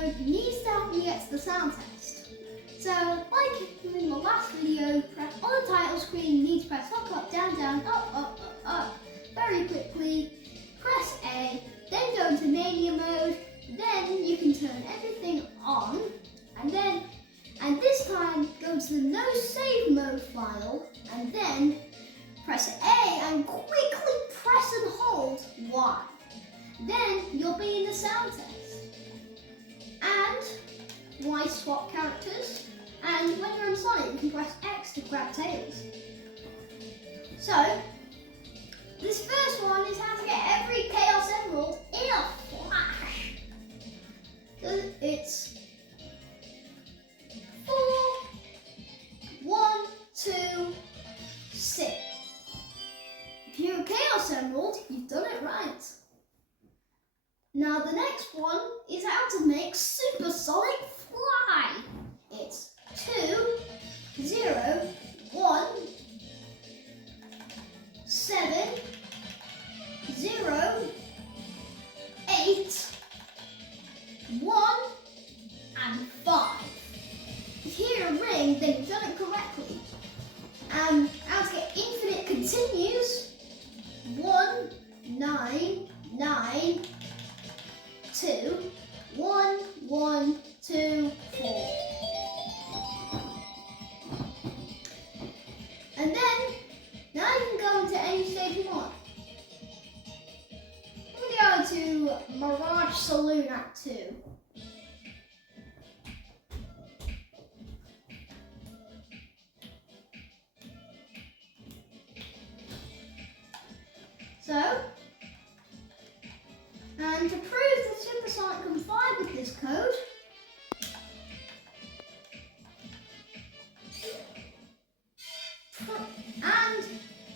mode needs to help me get to the sound test. So, like in the last video, press on the title screen, you need to press up, down, down, up, very quickly. Press A, then go into Mania mode, then you can turn everything on, and this time go to the no save mode file, and then press A and quickly press and hold Y. Then you'll be in the sound test. And Y swap characters, and when you're on Sonic you can press X to grab Tails. So, this first one is how to get every Chaos Emerald in a flash. So it's 4, 1, 2, 6. If you're a Chaos Emerald, you've done it right. Now the next one is how to make Supersonic fly. It's 2, 0, 1, 7, 0, 8, 1, and 5. If you hear a ring, then you've done it correctly. How to get infinite continues. 1, 9, 9, 2, 1, 1, 2, 4. And then, now you can go into any stage you want. I'm going to go to Mirage Saloon Act 2. So, and to prove that Supersonic complied with this code, and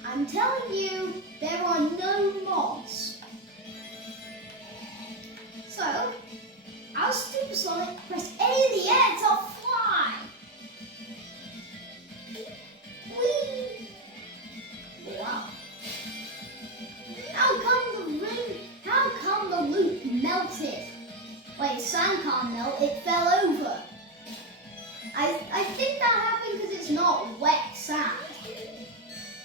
I'm telling you, there are no mods. So, as Supersonic, press A in the air to fly. Whee! Wow. How come the loop melted? Wait, sand can't melt, it fell over. I think that happened because it's not wet sand.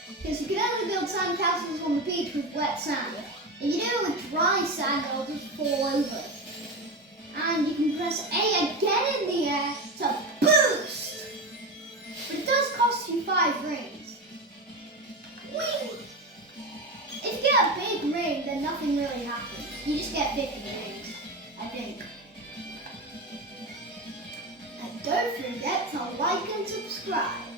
Because you can only build sand castles on the beach with wet sand. If you do it with dry sand, it'll just fall over. And you can press A again in the air to boost. But it does cost you 5 rings. Whee! If you get a big ring, then nothing really happens. You just get 50 rings, I think. And don't forget to like and subscribe.